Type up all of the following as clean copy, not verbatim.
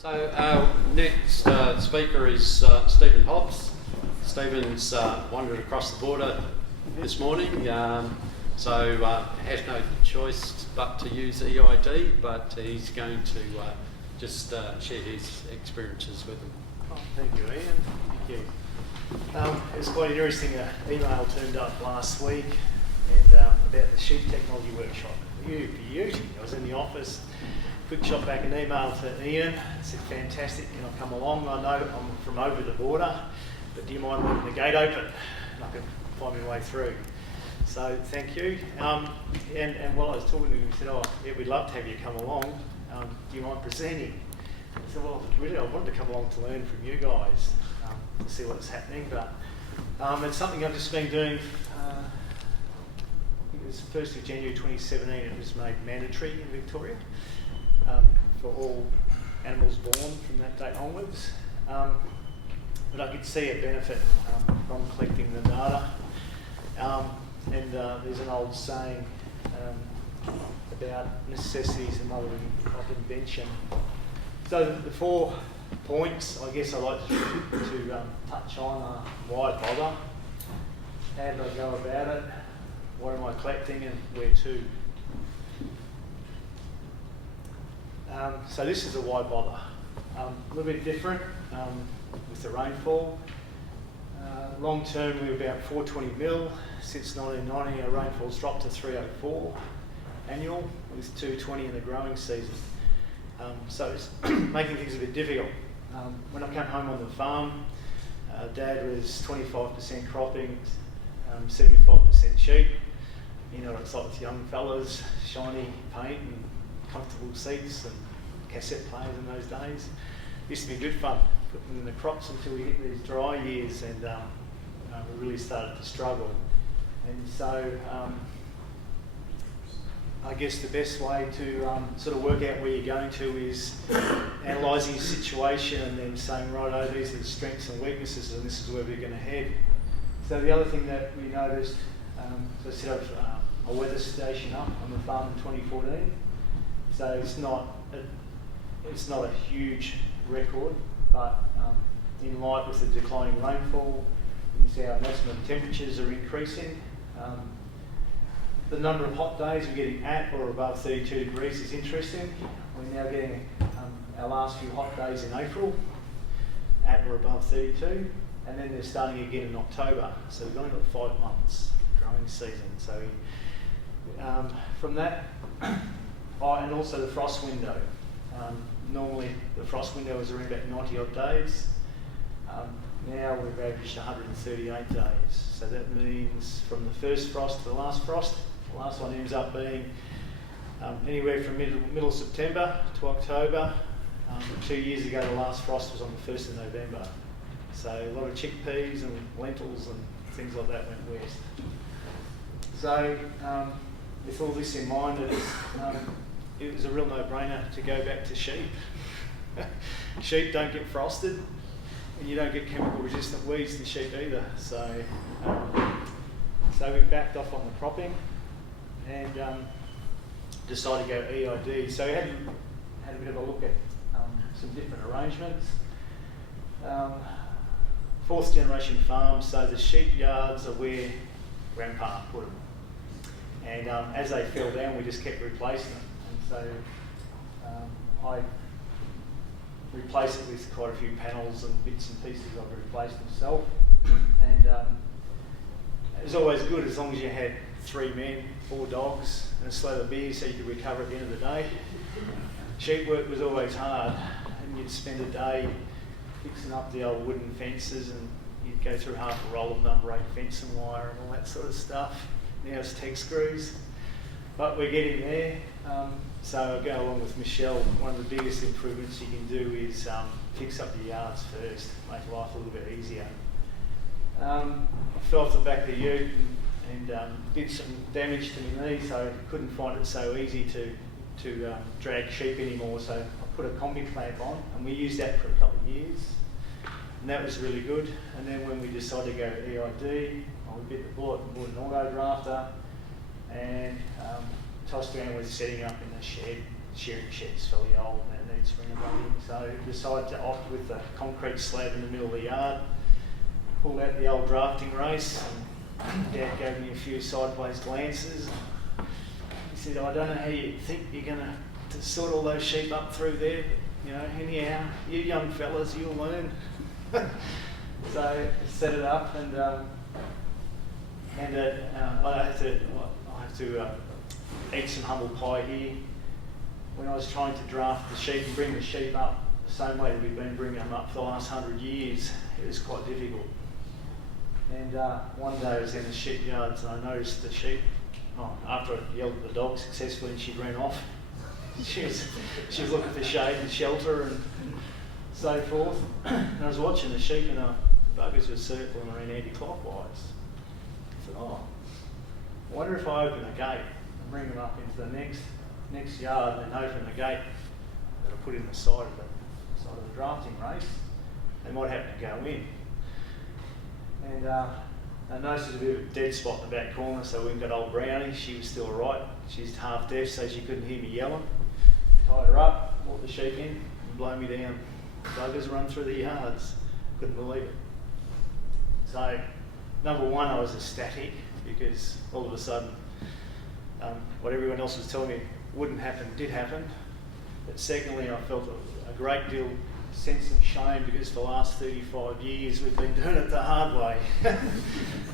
So our next speaker is Stephen Hobbs. Stephen's wandered across the border this morning, so has no choice but to use EID, but he's going to just share his experiences with them. Oh, thank you, Ian. Thank you. It was quite interesting. An email turned up last week and about the sheep technology workshop. Beauty. I was in the office. Quick shot back an email to Ian. Said, fantastic, can I come along? I know I'm from over the border, but do you mind leaving the gate open? And I can find my way through. So thank you. And while I was talking to him, he said, oh, yeah, we'd love to have you come along. Do you mind presenting? I said, well, really, I wanted to come along to learn from you guys, to see what's happening. But it's something I've just been doing. I think it was 1st of January 2017, it was made mandatory in Victoria. For all animals born from that date onwards. But I could see a benefit from collecting the data. And there's an old saying about necessities and mother of invention. So the 4 points, I guess I'd like to touch on why bother, how do I go about it, what am I collecting and where to. So this is a why bother. A little bit different with the rainfall. Long term we were about 420 mil. Since 1990 our rainfall's dropped to 304 annual with 220 in the growing season. So it's making things a bit difficult. When I came home on the farm, Dad was 25% cropping, 75% sheep. You know what it's like with young fellas, shiny paint and comfortable seats and cassette players in those days. Used to be good fun, putting them in the crops until we hit these dry years and we really started to struggle. And so I guess the best way to sort of work out where you're going to is analysing your situation and then saying, right, oh, these are the strengths and weaknesses and this is where we're going to head. So the other thing that we noticed, so I set up a weather station up on the farm in 2014. So it's not a huge record, but in light with the declining rainfall, you can see our maximum temperatures are increasing. The number of hot days we're getting at or above 32 degrees is interesting. We're now getting our last few hot days in April at or above 32, and then they're starting again in October. So we've only got 5 months growing season. So from that, and also the frost window. Normally the frost window is around about 90 odd days. Now we've averaged 138 days. So that means from the first frost to the last frost, the last one ends up being anywhere from middle September to October. 2 years ago the last frost was on the 1st of November. So a lot of chickpeas and lentils and things like that went west. So with all this in mind, it was a real no-brainer to go back to sheep. Sheep don't get frosted, and you don't get chemical-resistant weeds in sheep either. So we backed off on the cropping and decided to go EID. So we had a bit of a look at some different arrangements. 4th generation farms, so the sheep yards are where Grandpa put them. And as they fell down, we just kept replacing them. So I replaced it with quite a few panels and bits and pieces I've replaced myself. And it was always good as long as you had 3 men, 4 dogs and a slab of beer so you could recover at the end of the day. Sheep work was always hard and you'd spend a day fixing up the old wooden fences and you'd go through half a roll of number 8 fencing wire and all that sort of stuff. Now it's tech screws. But we're getting there. So I go along with Michelle. One of the biggest improvements you can do is fix up your yards first, make life a little bit easier. I fell off the back of the ute and did some damage to my knee, so I couldn't find it so easy to drag sheep anymore. So I put a combi clamp on, and we used that for a couple of years, and that was really good. And then when we decided to go to EID, we bit the bullet and bought an auto drafter and tossed around with setting up in the shed shearing shed's fairly old and it needs renovating. So decided to opt with the concrete slab in the middle of the yard. Pulled out the old drafting race, and Dad gave me a few sideways glances. He said, I don't know how you think you're going to sort all those sheep up through there, you know, anyhow, you young fellas, you'll learn. So I set it up, and I have to eat some humble pie here. When I was trying to draft the sheep and bring the sheep up the same way that we've been bringing them up for the last 100 years, it was quite difficult. And one day I was in the sheep yards and I noticed the sheep. After I yelled at the dog successfully and she ran off. She was looking for shade and shelter and so forth. And I was watching the sheep and the buggers were circling around anti-clockwise. I thought, I wonder if I open the gate and bring them up into the next yard and then open the gate that I put in the side of the drafting race, they might happen to go in. And I noticed there's a bit of a dead spot in the back corner, so we got old Brownie. She was still alright. She's half deaf, so she couldn't hear me yelling. Tied her up, brought the sheep in, and blow me down. Buggers run through the yards. Couldn't believe it. So, number one, I was ecstatic because all of a sudden, what everyone else was telling me wouldn't happen, did happen. But secondly, I felt a great deal sense of shame because for the last 35 years we've been doing it the hard way.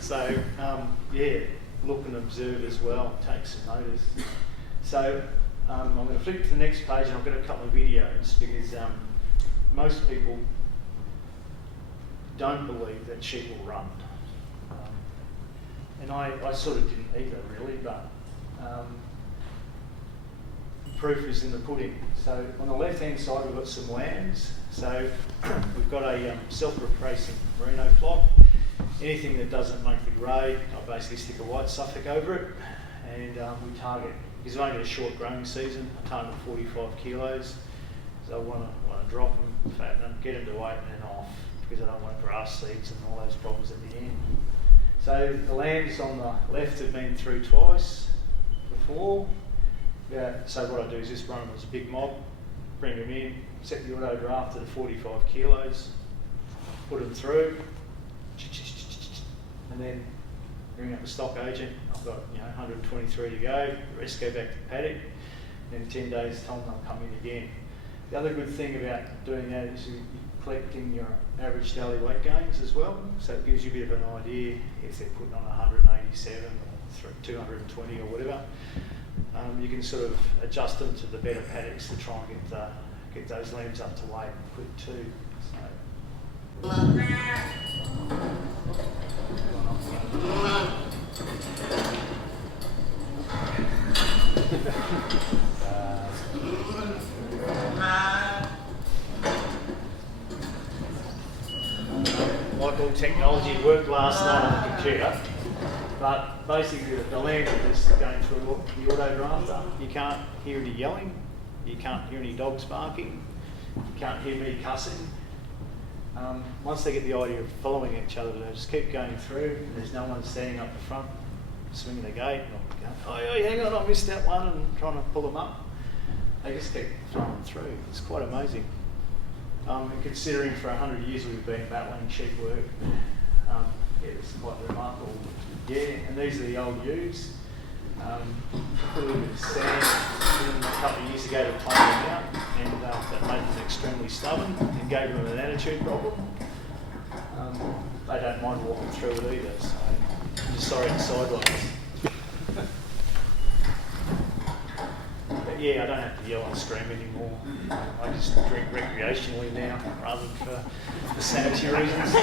So, yeah, look and observe as well, take some notice. So, I'm going to flip to the next page and I've got a couple of videos because most people don't believe that sheep will run. And I sort of didn't either really, but proof is in the pudding. So on the left-hand side we've got some lambs. So we've got a self-replacing merino flock. Anything that doesn't make the grey, I basically stick a white Suffolk over it, and we target, because it's only a short growing season, I target 45 kilos. So I want to drop them, fatten them, get them to weight and then off, because I don't want grass seeds and all those problems at the end. So the lambs on the left have been through twice before. So what I do is just run them as a big mob, bring them in, set the auto draft to the 45 kilos, put them through, and then bring up the stock agent. I've got 123 to go, the rest go back to the paddock, and in 10 days time they'll come in again. The other good thing about doing that is you're collecting your average daily weight gains as well, so it gives you a bit of an idea if they're putting on 187 or 220 or whatever. You can sort of adjust them to the better paddocks to try and get those lambs up to weight quick too. Like all technology, it worked last night on the computer. But basically the lamb is going through the auto drafter. You can't hear any yelling, you can't hear any dogs barking, you can't hear me cussing. Once they get the idea of following each other, they just keep going through. There's no one standing up the front, swinging the gate, or going, oh, hang on, I missed that one, and trying to pull them up. They just keep flowing through. It's quite amazing. And considering for 100 years we've been battling sheep work, it's quite remarkable. Yeah, and these are the old ewes. Put a little bit of sand in them a couple of years ago to plane them out, and that made them extremely stubborn and gave them an attitude problem. They don't mind walking through it either, so I'm just sorry it's sideways. But yeah, I don't have to yell and scream anymore. I just drink recreationally now rather than for sanity reasons.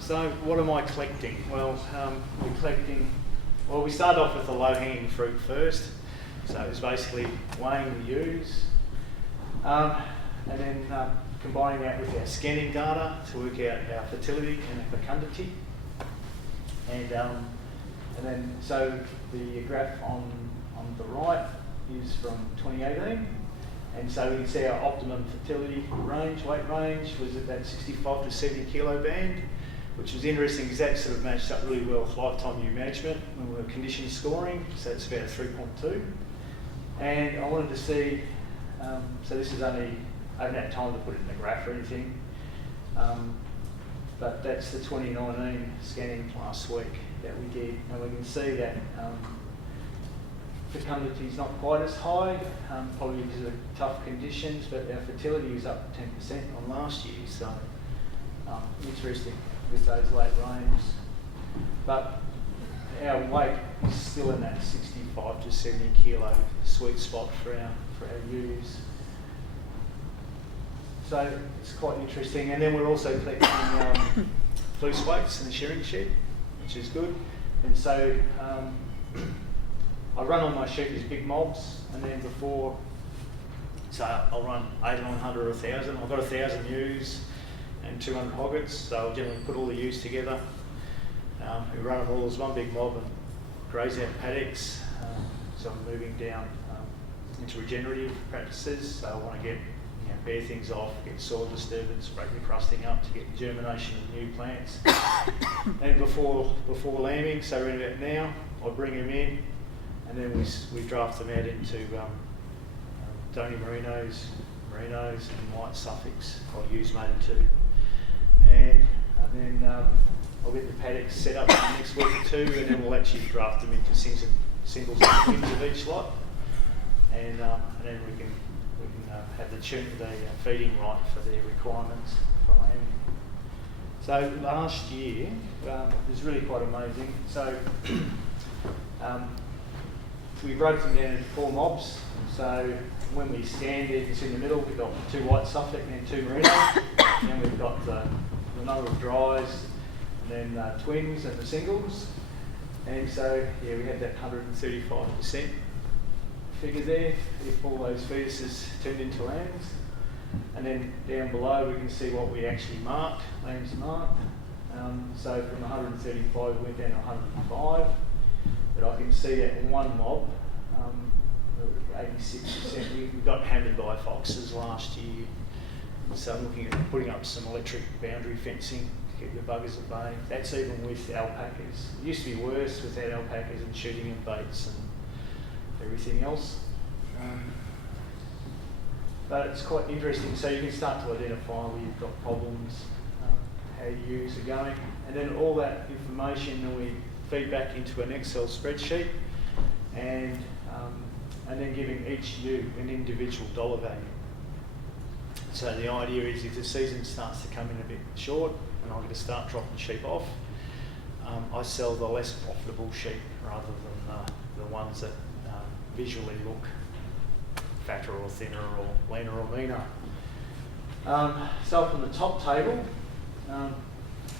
So what am I collecting? Well, we started off with the low-hanging fruit first. So it was basically weighing the ewes, and then combining that with our scanning data to work out our fertility and our fecundity. And then, so the graph on the right is from 2018. And so we can see our optimum fertility range, weight range, was at that 65 to 70 kilo band. which was interesting because that sort of matched up really well with lifetime ewe management when we were condition scoring, so it's about a 3.2. And I wanted to see, so this is only, I haven't had time to put it in the graph or anything, but that's the 2019 scanning last week that we did, and we can see that fecundity is not quite as high, probably because of the tough conditions, but our fertility is up 10% on last year, so interesting with those late rains. But our weight is still in that 65 to 70 kilo sweet spot for our ewes. So it's quite interesting. And then we're also collecting fleece weights in the shearing shed, which is good. And so I run on my sheep these big mobs, and then before, so I'll run 800 or 1,000. I've got 1,000 ewes and 200 hoggets, so I'll generally put all the ewes together. We run them all as one big mob and graze out paddocks. So I'm moving down into regenerative practices. So I want to get bare things off, get soil disturbance, break the crusting up to get germination of new plants. And before lambing, so around about now, I bring them in, and then we draft them out into Donny Merinos, and White Suffolks, or ewes mated too. And then I'll get the paddocks set up in the next week or two, and then we'll actually draft them into singles and twins of each lot, and then we can have the feeding right for their requirements for lambing. So last year was really quite amazing. So we broke them down into 4 mobs. So when we stand it's in the middle, we've got 2 White Suffolk and 2 Merino. And then we've got the number of dries, and then twins and the singles. And so, yeah, we had that 135% figure there, if all those fetuses turned into lambs. And then down below we can see what we actually marked, lambs marked. So from 135 we went down to 105. But I can see that in one mob, 86%, we got hammered by foxes last year. So I'm looking at putting up some electric boundary fencing to keep the buggers at bay. That's even with alpacas. It used to be worse without alpacas and shooting and baits and everything else. But it's quite interesting. So you can start to identify where you've got problems, how your ewes are going, and then all that information we feed back into an Excel spreadsheet, and then giving each ewe an individual dollar value. So the idea is if the season starts to come in a bit short and I'm going to start dropping sheep off, I sell the less profitable sheep rather than the ones that visually look fatter or thinner or leaner or meaner. So up on the top table,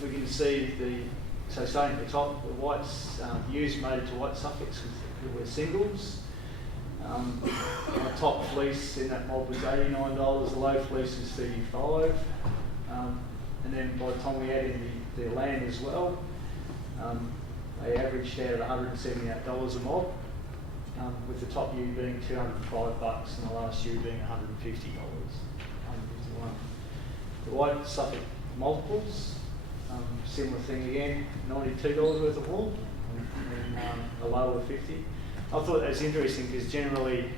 we can see so starting at the top, the whites, ewes mated to White Suffolks were singles. The top fleece in that mob was $89, the low fleece was $35. And then by the time we add in the land as well, they averaged out at $178 a mob, with the top ewe being $205 and the last ewe being $150, $151. The White Suffolk multiples, similar thing again, $92 worth of wool, and the low of $50. I thought that was interesting because generally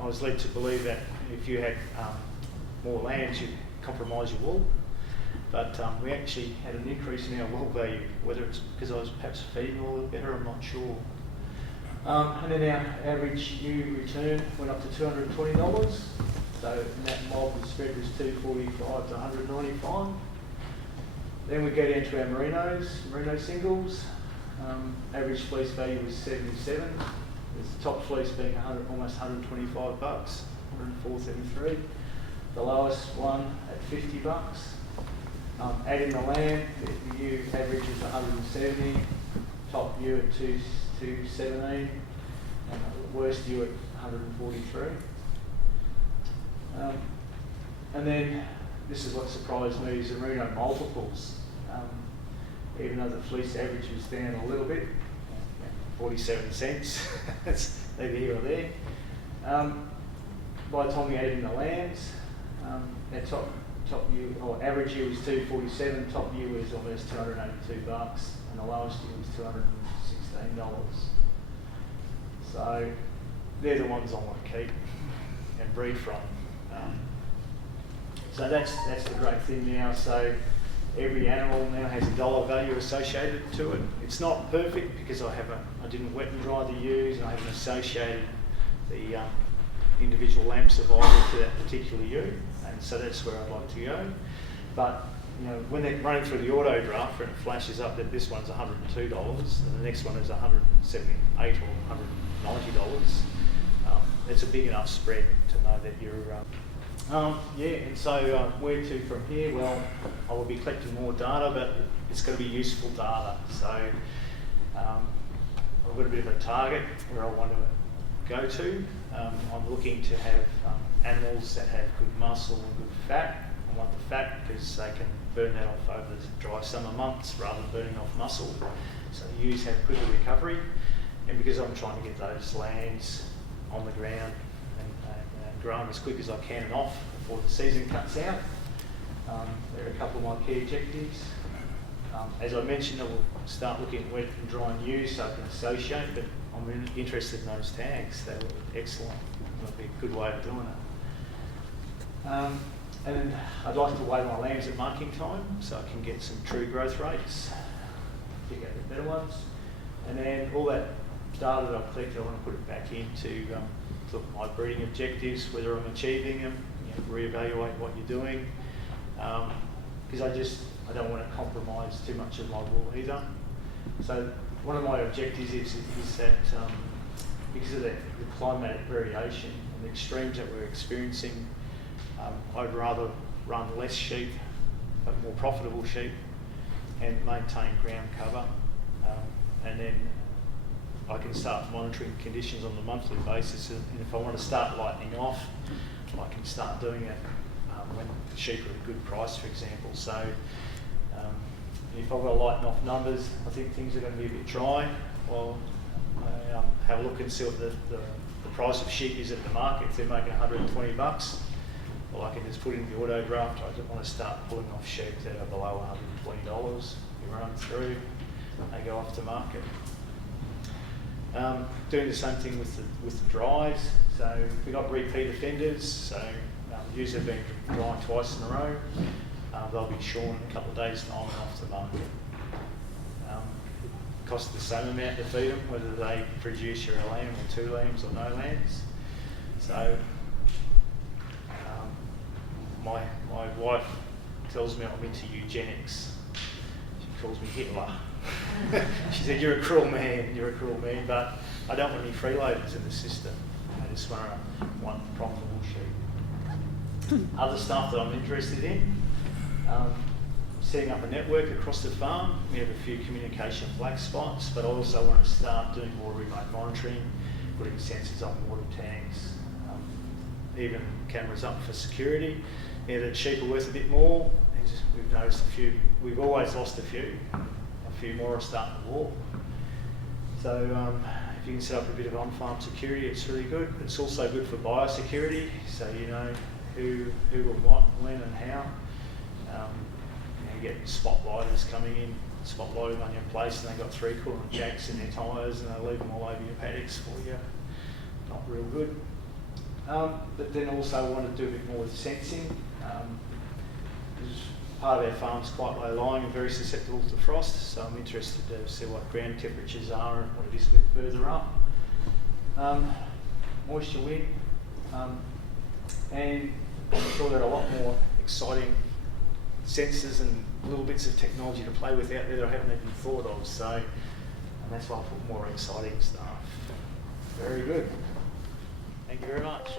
I was led to believe that if you had more lambs, you'd compromise your wool. But we actually had an increase in our wool value, whether it's because I was perhaps feeding a little better, I'm not sure. And then our average ewe return went up to $220. So in that mob, the spread was $245 to $195. Then we go down to our merino singles. Average fleece value was $77. The top fleece being almost $125, $104.33. The lowest one at $50. Add in the lamb, the ewe average is $170. Top ewe at $217, and the worst ewe at $143. And then this is what surprised me is the merino multiples. Even though the fleece average was down a little bit, 47 cents, that's neither here or there. By the time we add in the lambs, our top top year, or average year was 247, top year was almost $282, and the lowest year was $216. So they're the ones I want to keep and breed from. So that's the great thing now. So every animal now has a dollar value associated to it. It's not perfect because I didn't wet and dry the ewes, and I haven't associated the individual lamb survival to that particular ewe, and so that's where I'd like to go. But you know, when they're running through the auto draft and it flashes up that this one's $102 and the next one is $178 or $190, it's a big enough spread to know that you're. Yeah, and so where to from here? Well, I will be collecting more data, but it's going to be useful data. So I've got a bit of a target where I want to go to. I'm looking to have animals that have good muscle and good fat. I want the fat because they can burn that off over the dry summer months rather than burning off muscle. So the ewes have quicker recovery, and because I'm trying to get those lambs on the ground and grow them as quick as I can and off before the season cuts out. There are a couple of my key objectives. As I mentioned, I will start looking at wet and dry ewes so I can associate, but I'm interested in those tags. They look excellent. That'll be a good way of doing it. And I'd like to weigh my lambs at marking time so I can get some true growth rates, pick out the better ones. And then all that data that I've collected, I want to put it back into look at my breeding objectives, whether I'm achieving them, reevaluate what you're doing. Because I don't want to compromise too much of my wool either. So one of my objectives is that because of the climatic variation and the extremes that we're experiencing, I'd rather run less sheep but more profitable sheep and maintain ground cover, and then I can start monitoring conditions on a monthly basis, and if I want to start lightening off, I can start doing it when the sheep are at a good price, for example. So if I've got to lighten off numbers, I think things are going to be a bit dry. Well, have a look and see what the price of sheep is at the market. If they're making $120, well, I can just put in the auto draft. I don't want to start pulling off sheep that are below $120. We run through, they go off to market. Doing the same thing with the dries. So we've got repeat offenders. So ewes have been drying twice in a row. They'll be shorn in a couple of days' time and off the market. Costs the same amount to feed them, whether they produce a lamb or 2 lambs or no lambs. So my wife tells me I'm into eugenics. She calls me Hitler. She said, you're a cruel man, but I don't want any freeloaders in the system. I just want profitable sheep. Other stuff that I'm interested in, setting up a network across the farm. We have a few communication black spots, but I also want to start doing more remote monitoring, putting sensors up in water tanks, even cameras up for security. Now that sheep are worth a bit more, we've noticed a few, we've always lost a few more are starting to walk. So if you can set up a bit of on-farm security, it's really good. It's also good for biosecurity, so you know who and what, when and how. You get spotlighters coming in, spotlighting on your place, and they've got 3/4 jacks in their tyres and they leave them all over your paddocks for you. Not real good. But then also I want to do a bit more with sensing. Because part of our farm's quite low lying and very susceptible to frost, so I'm interested to see what ground temperatures are and what it is a bit further up. Moisture, wind, and I'm sure there are a lot more exciting sensors and little bits of technology to play with out there that I haven't even thought of. So, and that's why I put more exciting stuff. Very good. Thank you very much.